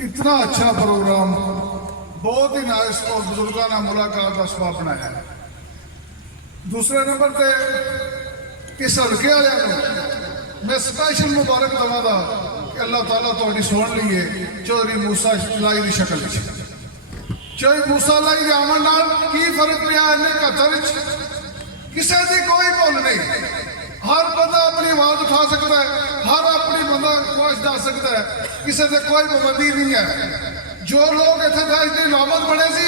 इतना अच्छा प्रोग्राम, बहुत ही नाइस और बुजुर्गों ने मुलाकात का सबब बनाया। दूसरे नंबर पर इस हल्के वाले मैं स्पैशल मुबारक दवागा कि अल्लाह ताला तुहाडी सुन लीए चौधरी मूसा लाई की शक्ल। चौधरी मूसा लाई के आमन नाल की फर्क पिया इन्हें कतर किसी की कोई भुल नहीं। हर बंदा अपनी आवाज उठा सकता है, हर अपनी बंदा ख्वाहिश दस सकता है, किसी से कोई पाबंदी नहीं है। जो लोग इतने इतनी लामत बने सी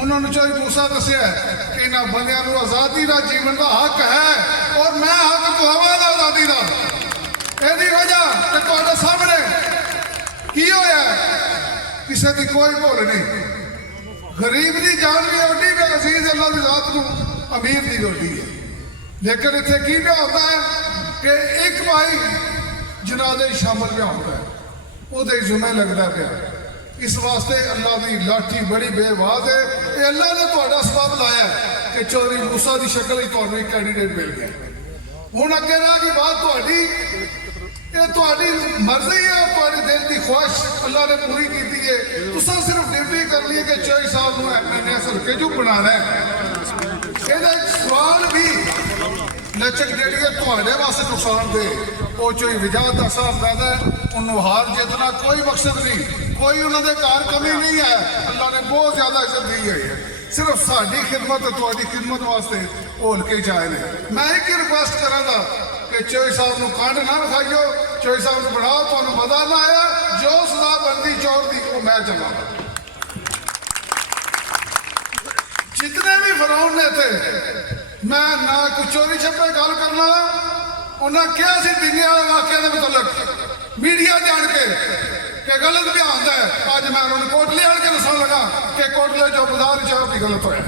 उन्होंने चौधरी मूसा दसिया कि इन्होंने बंदियां नूं आज़ादी का जीवन का हक है और मैं हक दुआवांगा आज़ादी का। यही वजह तो सामने की होया, किसी की कोई भुल नहीं। गरीब की जान भी ओडी है, अजीज अल्लाह की जात को अमीर की ओडी है। लेकिन इतने की क्या होता है कि एक भाई जनाजे शामिल भी होता है, वो जुम्मे लगता पाया। इस वास्ते अल्लाह की लाठी बड़ी बेवाद है। ये अल्लाह ने तुहाडा सबब लाया कि चौधरी मूसा की शक्ल ही तुहानूं एक कैंडीडेट मिल गया। हुण अगे रह गई बात तुहाडी, ये तुहाडी मर्जी है, तुहाडी दिल की ख्वाहिश अल्लाह ने पूरी की है। तुसां सिर्फ ड्यूटी कर ली कि चौधरी साहब नूं एमएनए हल्के चों बनाना है। ਇਹਦਾ सवाल भी लचक जी थोड़े वास्ते नुकसान दे वो चोई विजात का हिसाब ज्यादा है। उन्होंने हार जितना कोई मकसद नहीं, कोई उन्होंने घर कमी नहीं है। अल्लाह ने बहुत ज्यादा इज्जत दी है। सिर्फ साड़ी खिदमत थोड़ी खिदमत वास्ते वो हल्के चाहे ने। मैं एक ही रिक्वेस्ट करांगा कि चौधरी साहब को कंड ना विखाइयो, चौधरी साहब को बढ़ाओ। तुहानूं मजा ना आया जो सजा बनती चौर की वो मैं चलांगा। जितने भी फराउन ने थे, मैं ना कोई चोरी छपे गल करना। उन्हें क्या सी दिल्ली वाले वाकया के मुतलक मीडिया जान के कि गलत भी आता है। अज मैं उन्होंने कोटली आन के दसन लगा कि कोटले जो बाजार चाह भी गलत होया,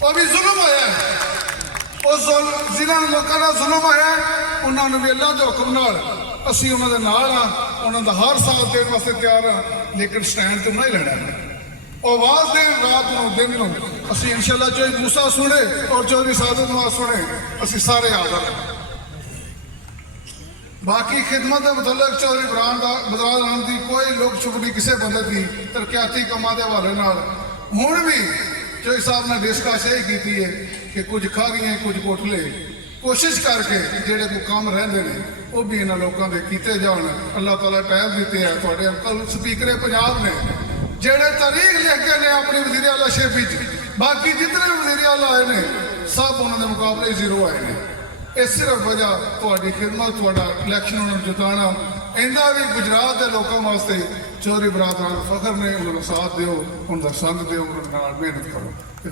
वो भी जुल्म होया। उस जिन्होंने लोगों का जुल्म होया उन्होंने भी अल्लाह के हुक्म नाल असीं उन्हां दे नाल हां, उन्हां दा हर साथ देने वास्ते तैयार हां। लेकिन स्टैंड तो नहीं लेना, आवाज दें रात को दिन को। असीं इंशाअल्लाह चौधरी मूसा सुने और चौधरी सादत नवाज सुने, असीं सारे हाज़र हैं। बाकी खिदमत के मुतलक चौधरी बरादरान की कोई लुक छुप नहीं किसी बंदे की तरक्याती कामां के हवाले नाल। हुण भी चौधरी साहब ने डिस्कस यही की है कि कुछ खा गए कुछ कोटले कोशिश करके जेडे को काम रहिंदे ने वो भी इन्हां लोकां दे कीते जाण। अल्लाह ताला टाइम दिते है। तुहाडे अंकल स्पीकर पंजाब ने जेडे तारीख लिख के ने अपनी वज़ीर आला शेफी च, बाकी जितने भी वज़ीर आला आए ने सब उन्होंने मुकाबले जीरो आए हैं। ये सिर्फ वजह तुहाडी खिदमत, तुहाडा इलैक्शन उन्होंने जिताना। इंदा भी गुजरात के लोगों वास्ते चौधरी बरादरान फखर ने। उन्होंने साथ दिओ, उनका संग दिओ, उन्होंने मेहनत करो। ये